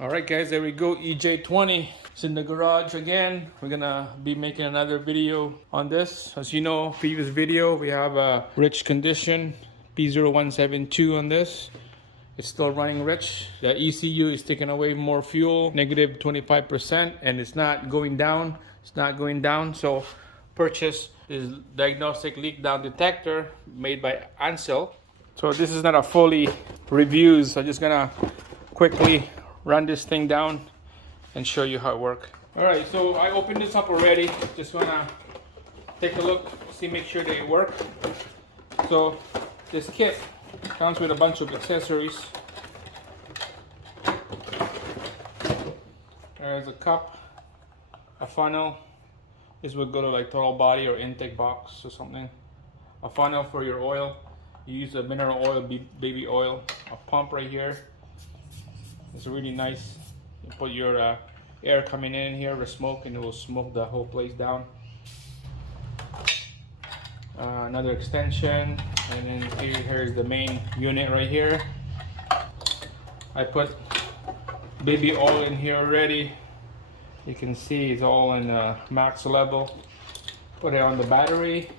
All right, guys, there we go. EJ20. It's in the garage again. We're gonna be making another video on this. As you know, previous video, we have a rich condition P0172 on this. It's still running rich. The ECU is taking away more fuel, negative 25%, and it's not going down. It's not going down. So purchase this diagnostic leak down detector made by Ansel. So this is not a fully review, so I'm just gonna quickly run this thing down and show you how it works. All right, so I opened this up already. Just wanna take a look, see, make sure they work. So this kit comes with a bunch of accessories. There's a cup, a funnel. This would go to like total body or intake box or something. A funnel for your oil. You use a mineral oil, baby oil. A pump right here. It's really nice. You put your air coming in here, the smoke, and it will smoke the whole place down. Another extension, and then here's the main unit right here. I put baby oil in here already. You can see it's all in max level. Put it on the battery,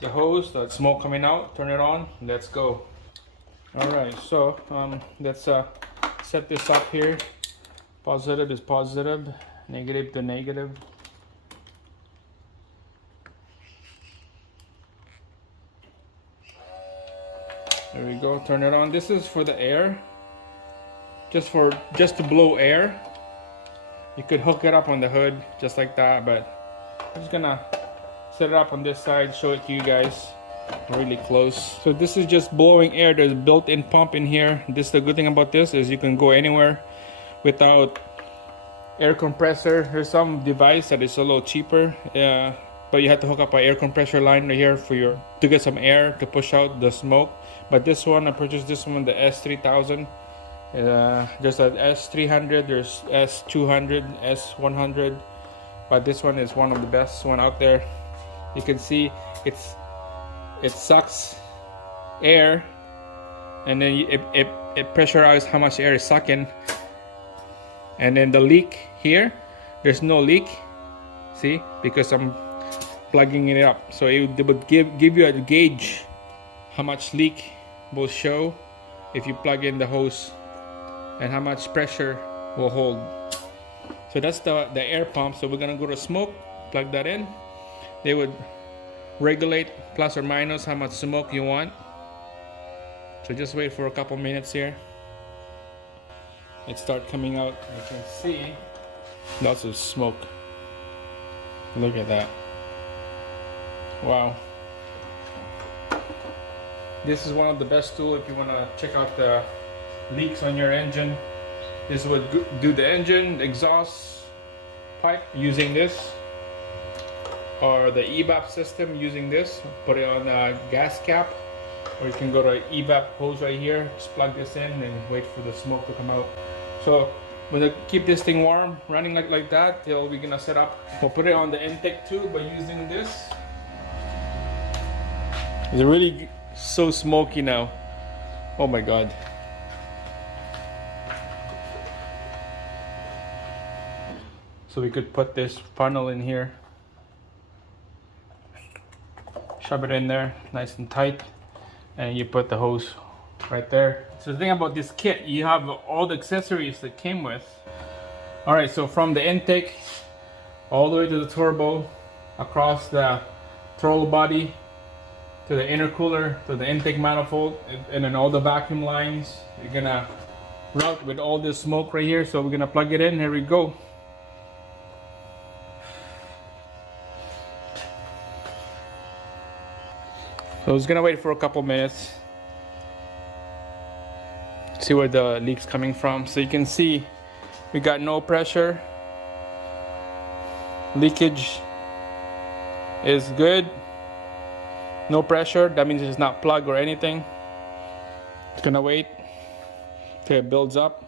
the hose, the smoke coming out, turn it on, let's go. Alright, so let's set this up here. Positive is positive, negative to negative. There we go, turn it on. This is for the air, just to blow air. You could hook it up on the hood just like that, but I'm just gonna set it up on this side, show it to you guys really close. So this is just blowing air. There's a built-in pump in here. The good thing about this is you can go anywhere without air compressor. There's some device that is a little cheaper, but you have to hook up an air compressor line right here to get some air to push out the smoke. But this one, I purchased this one, the S3000. There's an S300, there's S200, S100, but this one is one of the best one out there. You can see it sucks air, and then it pressurizes how much air is sucking. And then the leak here, there's no leak, see, because I'm plugging it up. So it would give you a gauge how much leak will show if you plug in the hose, and how much pressure will hold. So that's the air pump. So we're gonna go to smoke, plug that in. They would regulate plus or minus how much smoke you want. So just wait for a couple minutes here. It start coming out. You can see lots of smoke. Look at that. Wow. This is one of the best tools if you want to check out the leaks on your engine. This would do the engine, the exhaust pipe using this, or the EVAP system using this. Put it on a gas cap, or you can go to EVAP hose right here, just plug this in and wait for the smoke to come out. So we're gonna keep this thing warm, running like that till we're gonna set up. We'll put it on the intake tube by using this. It's really so smoky now. Oh my god. So we could put this funnel in here, shove it in there nice and tight, and you put the hose right there. So the thing about this kit, you have all the accessories that came with. All right, so from the intake all the way to the turbo, across the throttle body, to the intercooler, to the intake manifold, and then all the vacuum lines, you're gonna route with all this smoke right here. So we're gonna plug it in. Here we go. So it's gonna wait for a couple minutes, see where the leak's coming from. So you can see we got no pressure, leakage is good, no pressure. That means it's not plugged or anything. It's gonna wait till it builds up.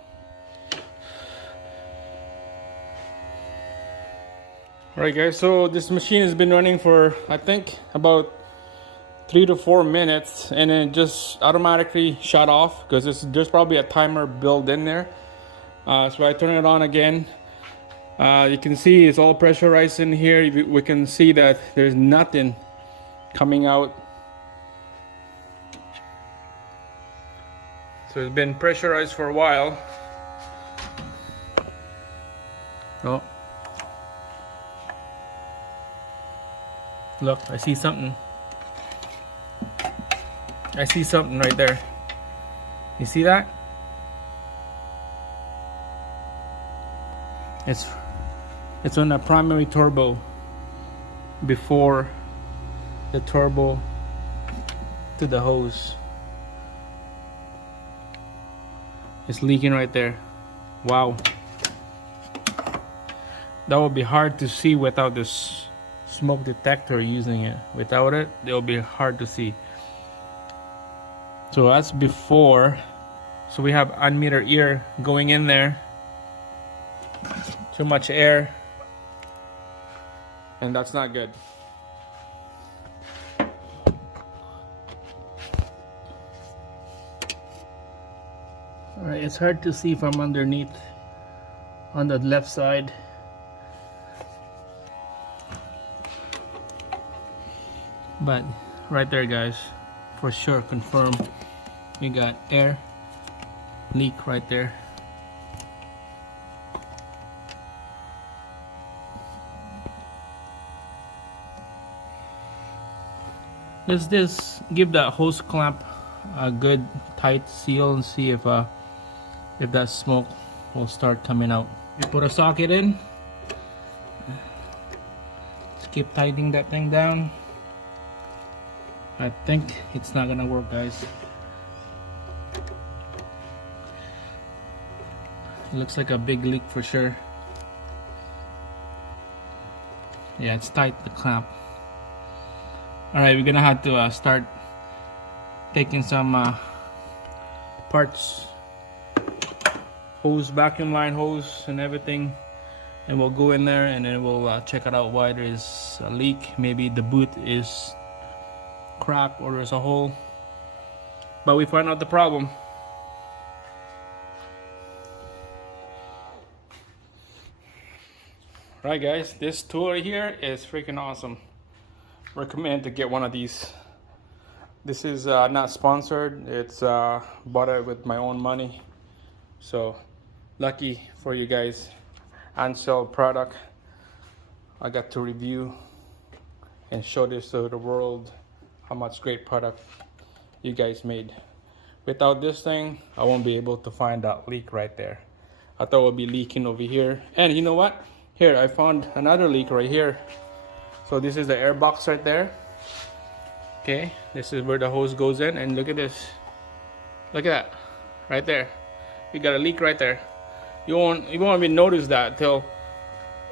Alright guys, so this machine has been running for I think about 3 to 4 minutes, and then just automatically shut off because there's probably a timer built in there. So I turn it on again. You can see it's all pressurized in here. We can see that there's nothing coming out. So it's been pressurized for a while. Oh, look, I see something. I see something right there. You see that? It's on the primary turbo before the turbo to the hose. It's leaking right there. Wow. That would be hard to see without this smoke detector using it. Without it, it'll be hard to see. So that's before. So we have unmetered air going in there. Too much air. And that's not good. Alright, it's hard to see from underneath on the left side. But right there, guys, for sure confirm we got air leak right there. Let's just give that hose clamp a good tight seal and see if that smoke will start coming out. You put a socket in. Just keep tightening that thing down. I think it's not gonna work, guys. It looks like a big leak for sure. Yeah, it's tight, the clamp. Alright, we're gonna have to start taking some parts, hose, vacuum line hose and everything, and we'll go in there and then we'll check it out why there is a leak. Maybe the boot is cracked or there's a hole, but we find out the problem. Right, guys, this tool right here is freaking awesome. Recommend to get one of these. This is not sponsored. It's bought it with my own money. So lucky for you guys. Ansel product. I got to review and show this to the world how much great product you guys made. Without this thing, I won't be able to find that leak right there. I thought it would be leaking over here. And you know what? Here, I found another leak right here. So this is the air box right there. Okay, this is where the hose goes in, and look at this. Look at that, right there. You got a leak right there. You won't even notice that till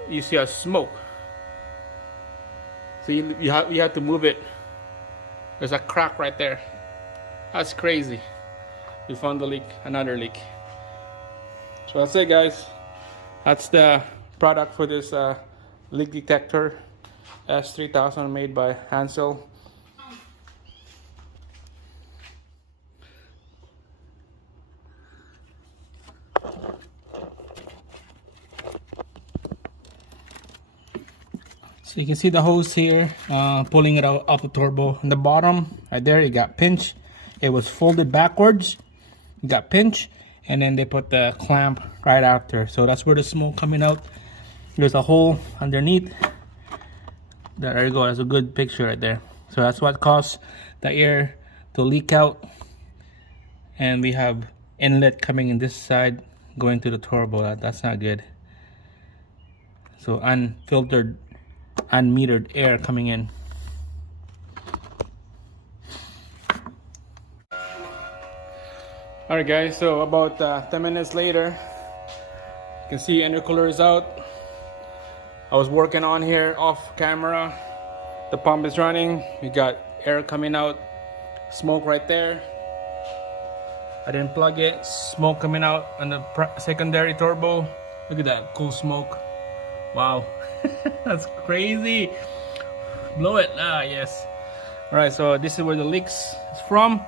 you see a smoke. So you have to move it. There's a crack right there. That's crazy. We found the leak, another leak. So that's it, guys. That's the product for this leak detector S3000 made by Ansel. So you can see the hose here, pulling it out of the turbo. On the bottom, right there, it got pinched. It was folded backwards. It got pinched, and then they put the clamp right after. So that's where the smoke coming out. There's a hole underneath. There you go. That's a good picture right there. So that's what caused the air to leak out. And we have inlet coming in this side, going to the turbo. That's not good. So unfiltered, unmetered air coming in. Alright guys, so about 10 minutes later, you can see intercooler is out. I was working on here off camera. The pump is running. We got air coming out, smoke right there. I didn't plug it. Smoke coming out on the secondary turbo. Look at that, cool smoke. Wow, that's crazy. Blow it. Ah, yes. All right, so this is where the leaks is from.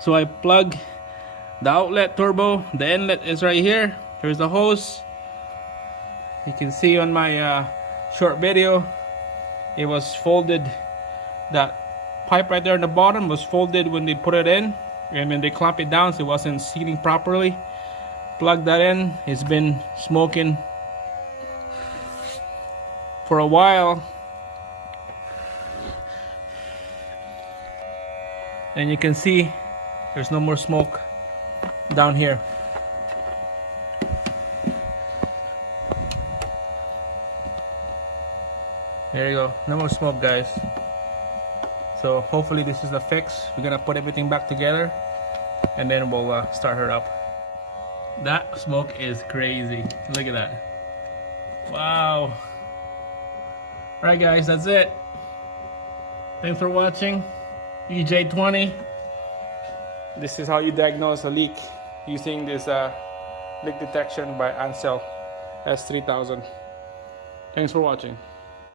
So I plug the outlet turbo. The inlet is right here. Here's the hose. You can see on my short video, it was folded. That pipe right there in the bottom was folded when they put it in, and then they clamp it down so it wasn't seating properly. Plug that in. It's been smoking for a while, and you can see there's no more smoke down here. There you go, no more smoke, guys. So hopefully this is the fix. We're gonna put everything back together and then we'll start her up. That smoke is crazy. Look at that. Wow. Alright guys, that's it. Thanks for watching. EJ20. This is how you diagnose a leak using this leak detection by Ansel S3000. Thanks for watching.